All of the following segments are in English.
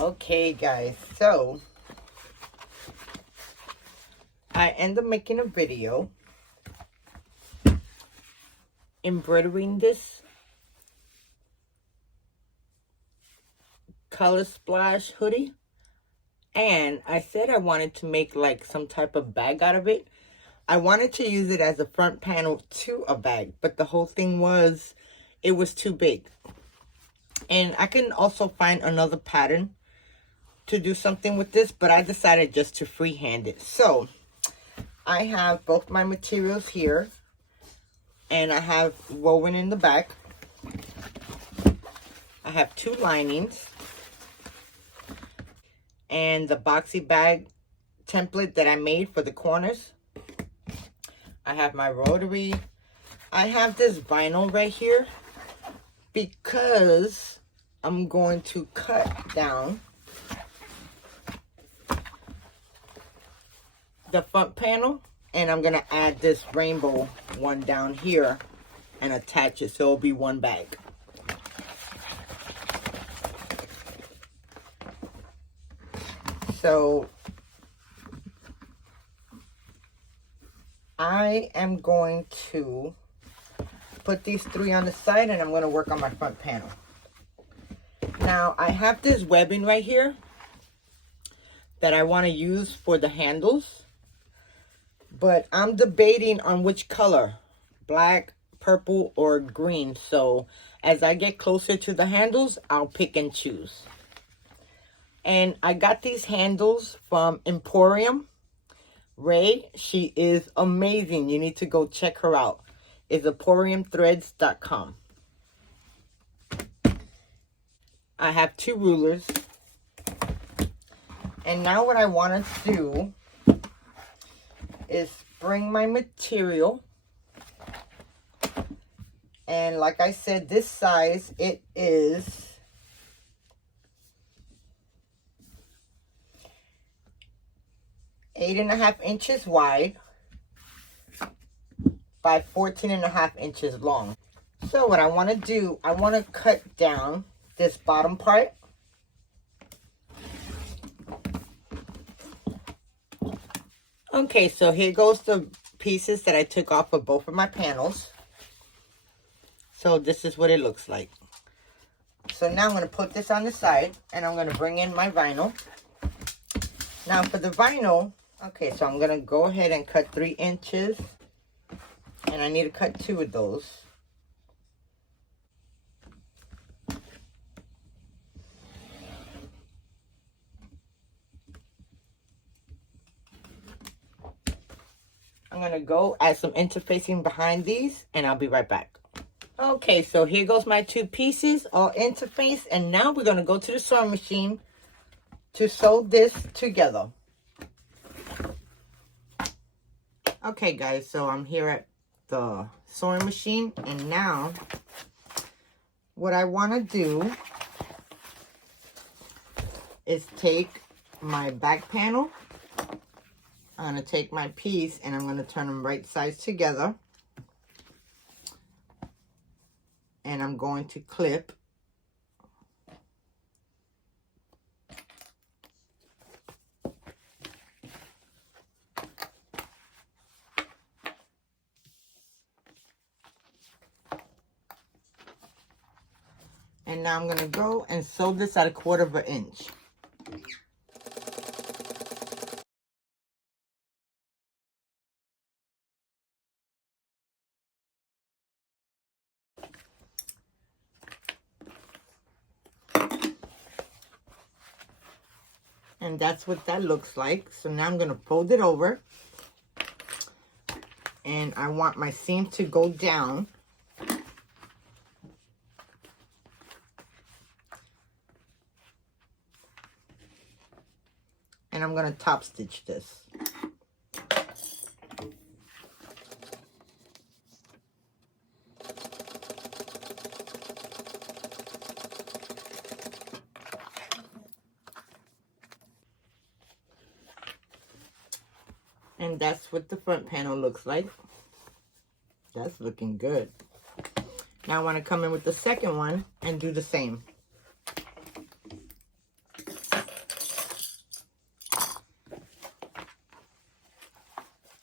Okay guys, so I end up making a video embroidering this Color Splash hoodie, and I said I wanted to make like some type of bag out of it. I wanted to use it as a front panel to a bag, but the whole thing was it was too big. And I can also find another pattern to do something with this, but I decided just to freehand it. So I have both my materials here, and I have woven in the back. I have 2 linings and the boxy bag template that I made for the corners. I have my rotary. I have this vinyl right here because I'm going to cut down the front panel, and I'm gonna add this rainbow one down here and attach it so it'll be one bag. So I am going to put these 3 on the side, and I'm going to work on my front panel. Now I have this webbing right here that I want to use for the handles, but I'm debating on which color, black, purple, or green. So as I get closer to the handles, I'll pick and choose. And I got these handles from Emporium. Ray, she is amazing. You need to go check her out. It's emporiumthreads.com. I have 2 rulers. And now what I want to do is bring my material. And like I said, this size, it is 8.5 inches wide by 14.5 inches long. So what I want to do, I want to cut down this bottom part. Okay, so here goes the pieces that I took off of both of my panels. So this is what it looks like. So now I'm going to put this on the side, and I'm going to bring in my vinyl. Now for the vinyl, okay, so I'm going to go ahead and cut 3 inches. And I need to cut 2 of those. I'm going to go add some interfacing behind these, and I'll be right back. Okay, so here goes my 2 pieces, all interfaced. And now we're going to go to the sewing machine to sew this together. Okay, guys, so I'm here at the sewing machine, and now what I want to do is take my back panel. I'm going to take my piece, and I'm going to turn them right sides together, and I'm going to clip. And now I'm going to go and sew this at 1/4 inch. And that's what that looks like. So now I'm going to fold it over. And I want my seam to go down. And I'm going to top stitch this. And that's what the front panel looks like. That's looking good. Now I want to come in with the second one and do the same.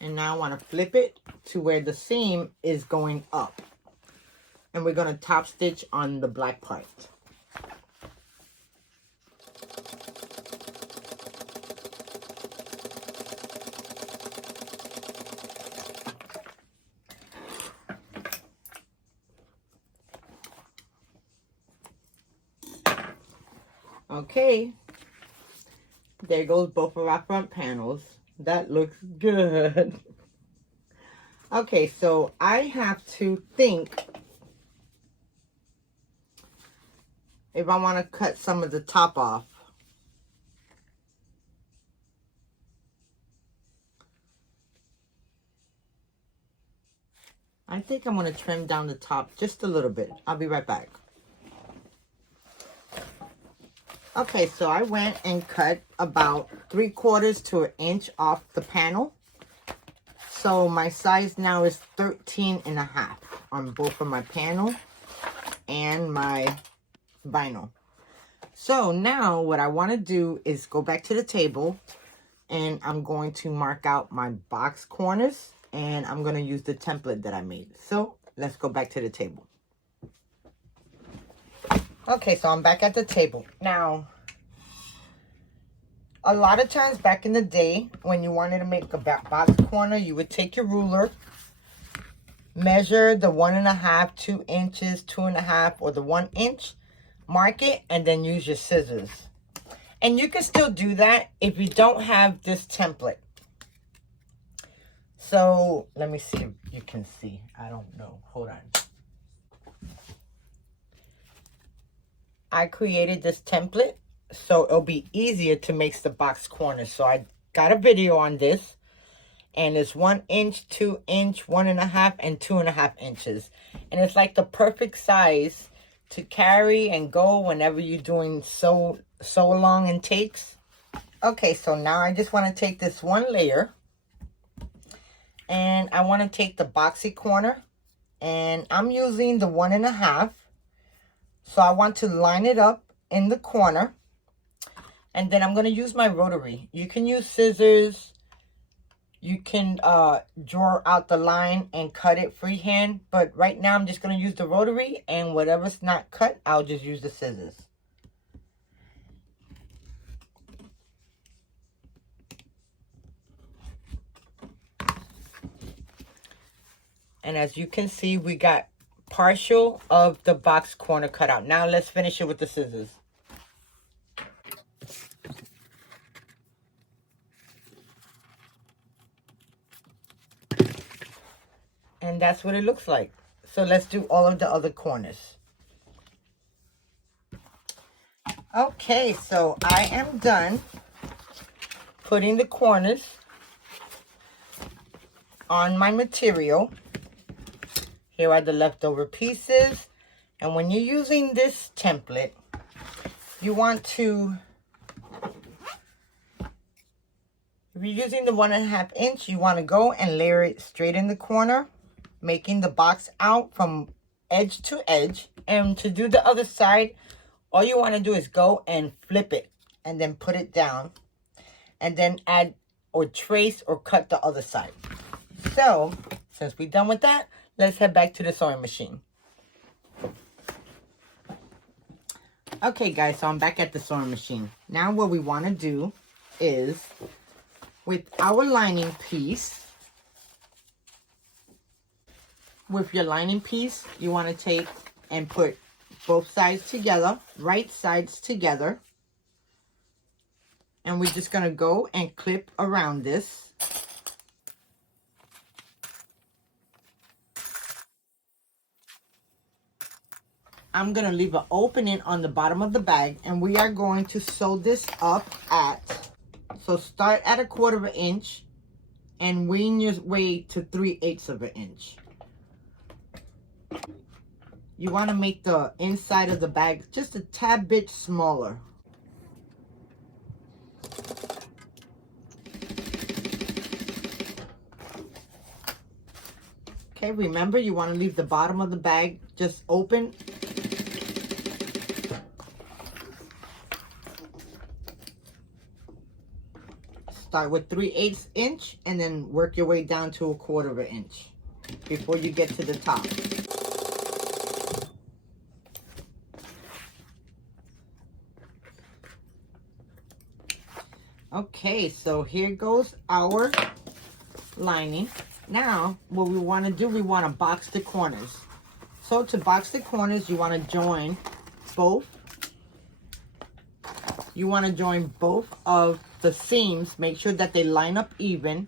And now I want to flip it to where the seam is going up. And we're going to top stitch on the black part. Okay, there goes both of our front panels. That looks good. Okay, so I have to think if I want to cut some of the top off. I think I'm going to trim down the top just a little bit. I'll be right back. Okay, so I went and cut about 3/4 to an inch off the panel. So my size now is 13.5 on both of my panel and my vinyl. So now what I want to do is go back to the table and I'm going to mark out my box corners and I'm going to use the template that I made. So let's go back to the table. Okay, so I'm back at the table. Now, a lot of times back in the day, when you wanted to make a box corner, you would take your ruler, measure the 1.5, 2 inches, 2.5, or the 1 inch, mark it, and then use your scissors. And you can still do that if you don't have this template. So, let me see if you can see. I don't know. Hold on. I created this template so it'll be easier to make the box corners. So I got a video on this, and it's 1 inch, 2 inch, 1.5, and 2.5 inches. And it's like the perfect size to carry and go whenever you're doing so long and takes. Okay, so now I just want to take this one layer, and I want to take the boxy corner, and I'm using the 1.5. So I want to line it up in the corner. And then I'm going to use my rotary. You can use scissors. You can draw out the line and cut it freehand. But right now I'm just going to use the rotary. And whatever's not cut, I'll just use the scissors. And as you can see, we got partial of the box corner cut out. Now let's finish it with the scissors. And that's what it looks like. So let's do all of the other corners. Okay, so I am done putting the corners on my material. Here are the leftover pieces. And when you're using this template, you want to, if you're using the 1.5 inch, you want to go and layer it straight in the corner, making the box out from edge to edge. And to do the other side, all you want to do is go and flip it and then put it down and then add or trace or cut the other side. So, since we're done with that, let's head back to the sewing machine. Okay, guys, so I'm back at the sewing machine. Now what we want to do is, with our lining piece, with your lining piece, you want to take and put both sides together, right sides together. And we're just going to go and clip around this. I'm going to leave an opening on the bottom of the bag, and we are going to sew this up at, so start at 1/4 inch and wean your way to 3/8 of an inch. You want to make the inside of the bag just a tad bit smaller. Okay, remember you want to leave the bottom of the bag just open. Start with 3/8 inch and then work your way down to 1/4 inch before you get to the top. Okay, so here goes our lining. Now, what we want to do, we want to box the corners. So to box the corners, you want to join both. You want to join both of the seams. Make sure that they line up even.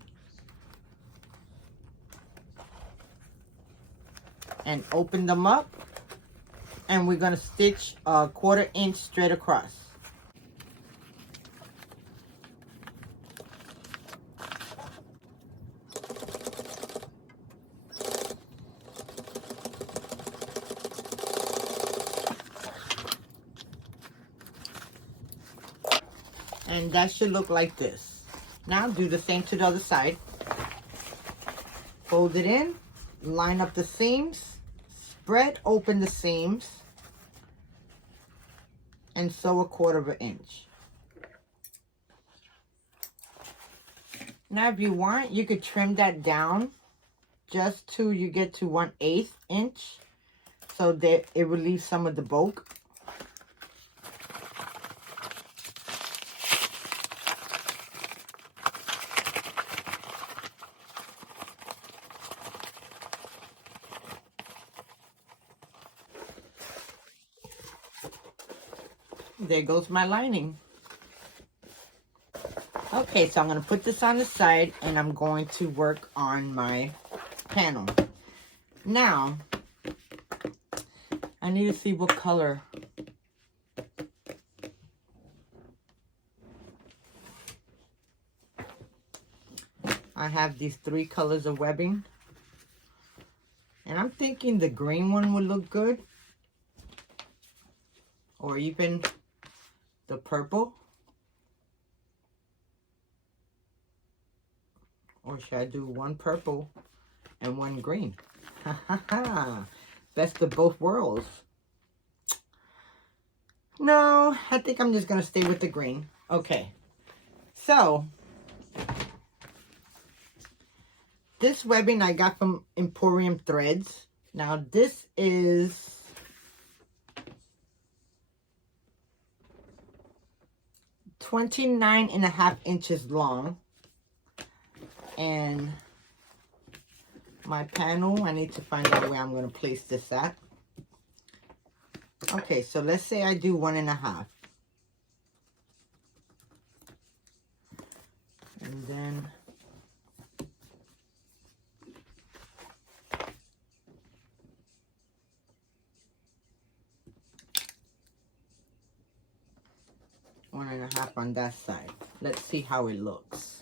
And open them up. And we're going to stitch a 1/4 inch straight across. And that should look like this. Now do the same to the other side. Fold it in, line up the seams, spread open the seams, and sew a 1/4 inch. Now if you want, you could trim that down just till you get to 1/8 inch so that it relieves some of the bulk. There goes my lining. Okay, so I'm going to put this on the side and I'm going to work on my panel. Now, I need to see what color. I have these 3 colors of webbing. And I'm thinking the green one would look good. Or even the purple. Or should I do 1 purple and 1 green? Ha ha ha. Best of both worlds. No, I think I'm just going to stay with the green. Okay. So, this webbing I got from Emporium Threads. Now, this is 29.5 inches long. And my panel, I need to find out where I'm going to place this at. Okay, so let's say I do 1.5. And then one and a half on that side. Let's see how it looks.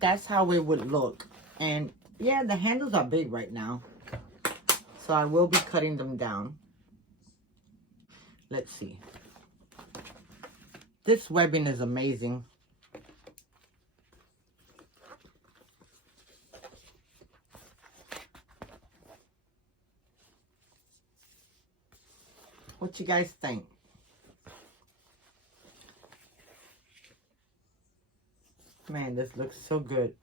That's how it would look. And yeah, the handles are big right now, so I will be cutting them down. Let's see. This webbing is amazing. What you guys think? Man, this looks so good.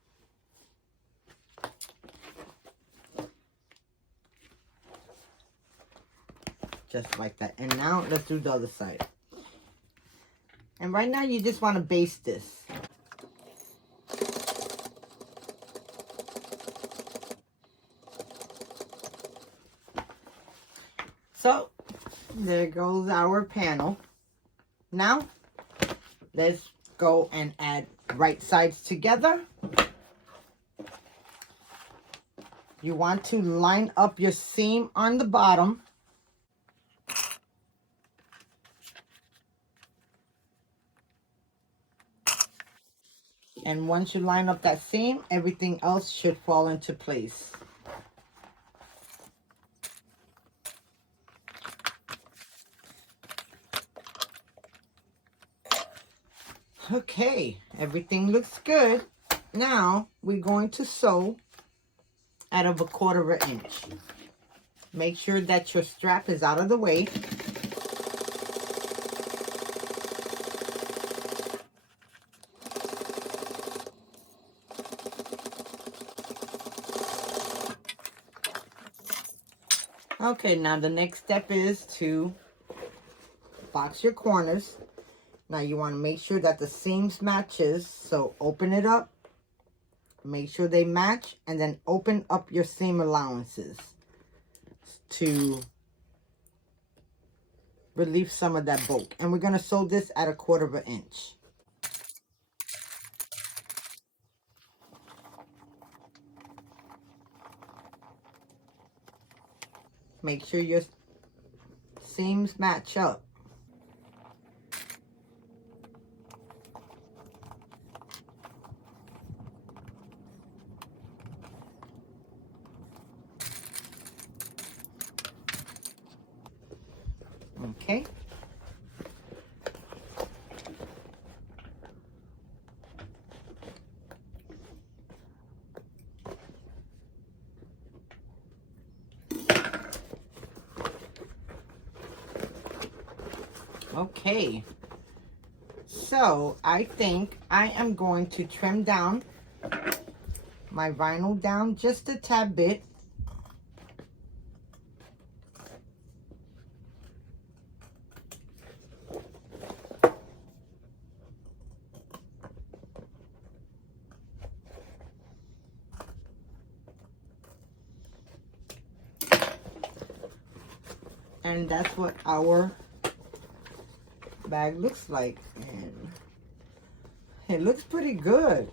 Just like that. And now let's do the other side. And right now you just want to baste this. So, there goes our panel. Now, let's go and add right sides together. You want to line up your seam on the bottom. And once you line up that seam, everything else should fall into place. Okay, everything looks good. Now we're going to sew out of 1/4 inch. Make sure that your strap is out of the way. Okay, now the next step is to box your corners. Now you want to make sure that the seams matches, so open it up, make sure they match, and then open up your seam allowances to relieve some of that bulk. And we're going to sew this at 1/4 inch. Make sure your seams match up. Okay. Okay. So I think I am going to trim down my vinyl down just a tad bit. And that's what our bag looks like. And it looks pretty good.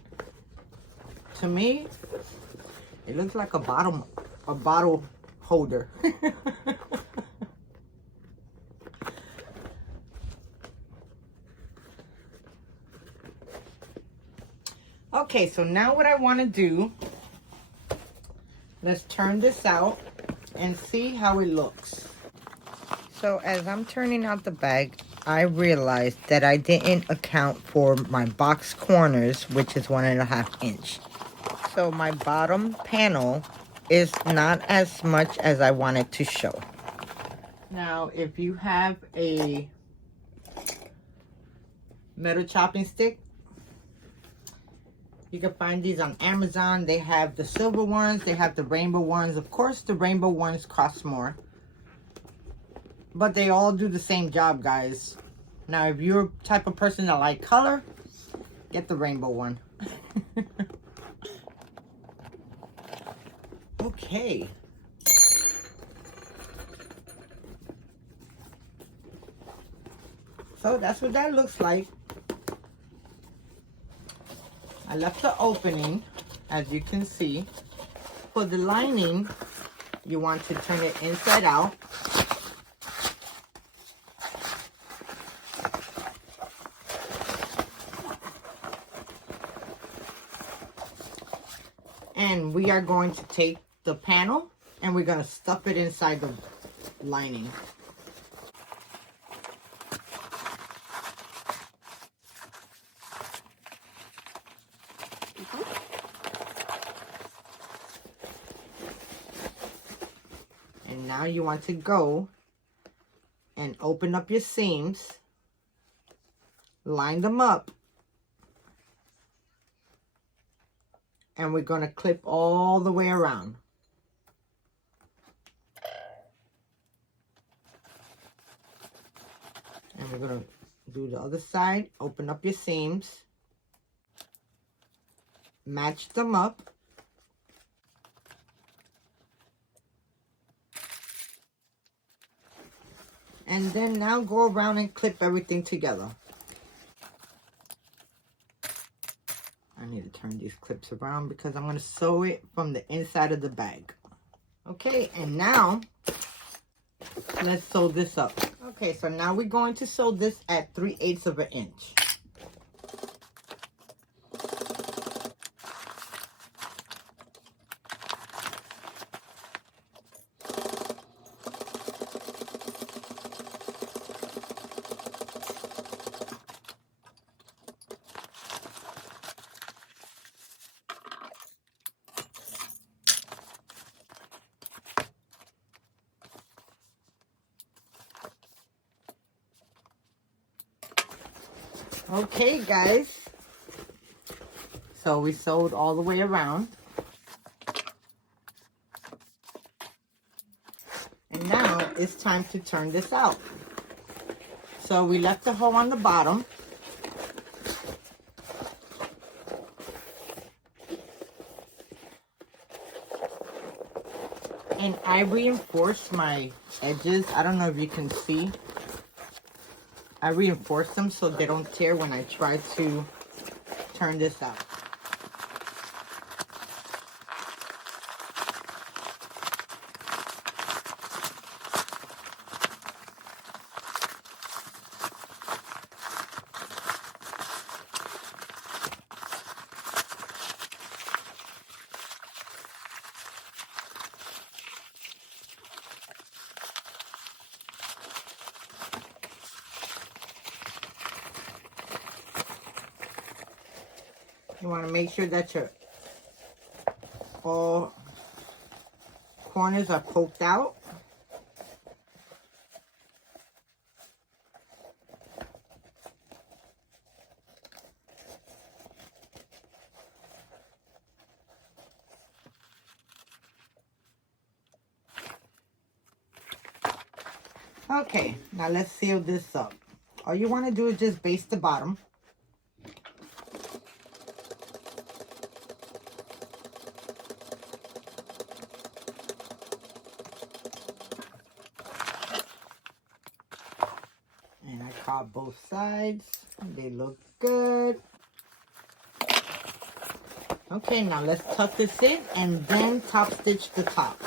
To me, it looks like a bottle holder. Okay, so now what I want to do, let's turn this out and see how it looks. So as I'm turning out the bag, I realized that I didn't account for my box corners, which is 1.5 inch. So my bottom panel is not as much as I wanted to show. Now, if you have a metal chopping stick, you can find these on Amazon. They have the silver ones, they have the rainbow ones. Of course, the rainbow ones cost more, but they all do the same job, guys. Now, if you're the type of person that like color, get the rainbow one. Okay. So that's what that looks like. I left the opening, as you can see. For the lining, you want to turn it inside out. And we are going to take the panel and we're going to stuff it inside the lining. And now you want to go and open up your seams, line them up, and we're going to clip all the way around. And we're going to do the other side, open up your seams, match them up, and then now go around and clip everything together. I need to turn these clips around because I'm going to sew it from the inside of the bag. Okay, and now let's sew this up. Okay, so now we're going to sew this at 3/8 inch. Okay, guys. So we sewed all the way around. And now it's time to turn this out. So we left the hole on the bottom. And I reinforced my edges. I don't know if you can see. I reinforced them so they don't tear when I try to turn this out. You want to make sure that your all corners are poked out. Okay, now let's seal this up. All you want to do is just baste the bottom. And I caught both sides. They look good. Okay, now let's tuck this in and then top stitch the top.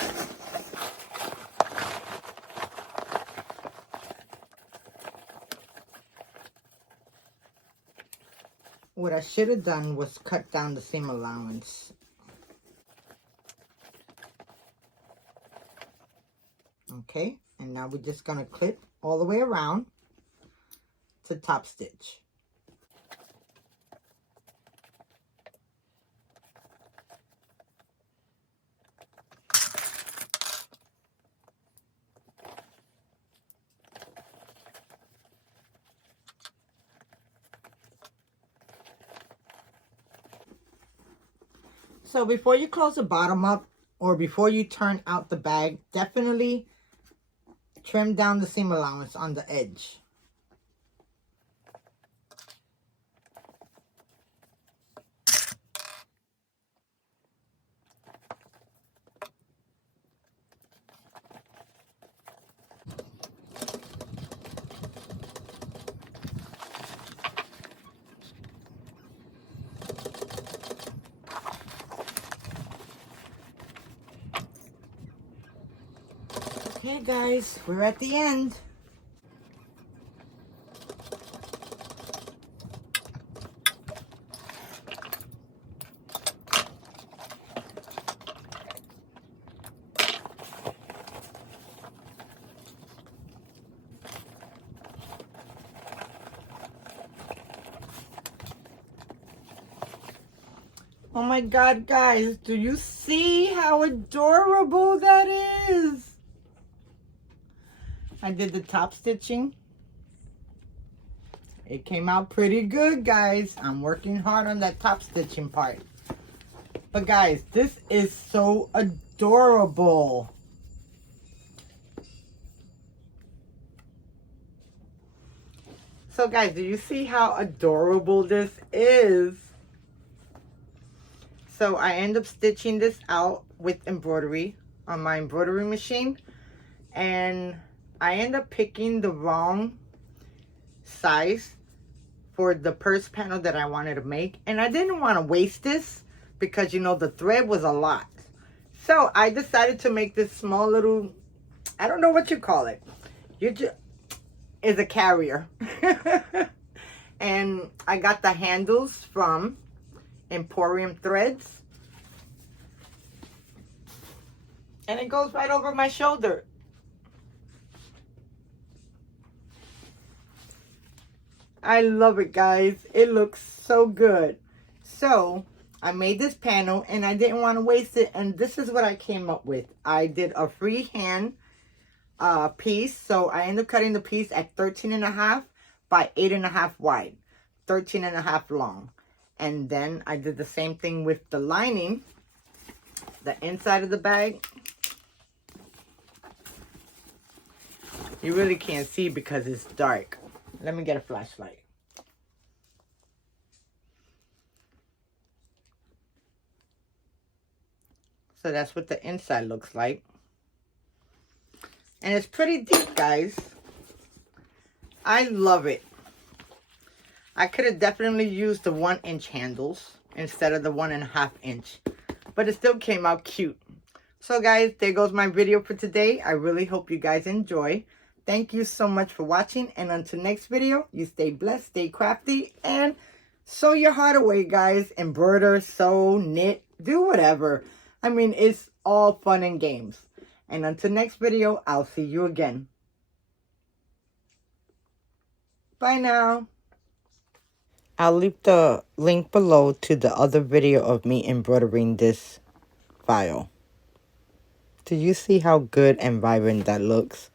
What I should have done was cut down the seam allowance. Okay, and now we're just going to clip all the way around to top stitch. So before you close the bottom up or before you turn out the bag, definitely trim down the seam allowance on the edge. Okay guys, we're at the end. Oh my God, guys, do you see how adorable that is? I did the top stitching. It came out pretty good, guys. I'm working hard on that top stitching part. But guys, this is so adorable. So guys, do you see how adorable this is? So I end up stitching this out with embroidery on my embroidery machine. And I end up picking the wrong size for the purse panel that I wanted to make. And I didn't want to waste this because, you know, the thread was a lot. So I decided to make this small little, I don't know what you call it. Is a carrier. And I got the handles from Emporium Threads. And it goes right over my shoulder. I love it, guys. It looks so good. So I made this panel and I didn't want to waste it. And this is what I came up with. I did a freehand piece. So I ended up cutting the piece at 13.5 by 8.5 wide. 13.5 long. And then I did the same thing with the lining, the inside of the bag. You really can't see because it's dark. Let me get a flashlight. So that's what the inside looks like. And it's pretty deep, guys. I love it. I could have definitely used the 1-inch handles instead of the 1.5 inch. But it still came out cute. So guys, there goes my video for today. I really hope you guys enjoy. Thank you so much for watching. And until next video, you stay blessed, stay crafty, and sew your heart away, guys. Embroider, sew, knit, do whatever. I mean, it's all fun and games. And until next video, I'll see you again. Bye now. I'll leave the link below to the other video of me embroidering this file. Do you see how good and vibrant that looks?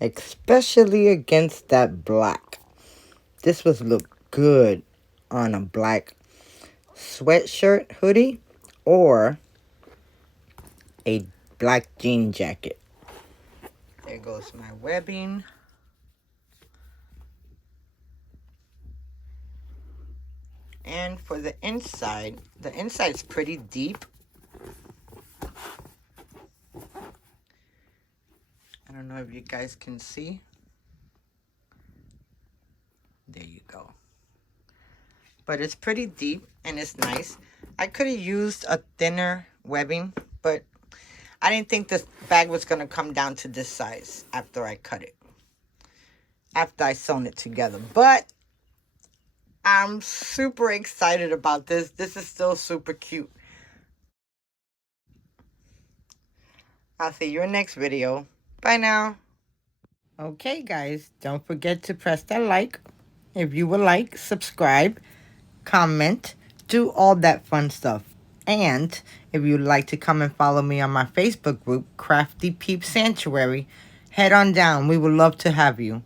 Especially against that black. This would look good on a black sweatshirt hoodie or a black jean jacket. There goes my webbing. And for the inside's pretty deep. I don't know if you guys can see. There you go. But it's pretty deep and it's nice. I could have used a thinner webbing, but I didn't think this bag was going to come down to this size after I cut it. After I sewn it together. But I'm super excited about this. This is still super cute. I'll see you in the next video. Bye now. Okay, guys. Don't forget to press that like. If you would like, subscribe, comment, do all that fun stuff. And if you'd like to come and follow me on my Facebook group, Crafty Peeps Sanctuary, head on down. We would love to have you.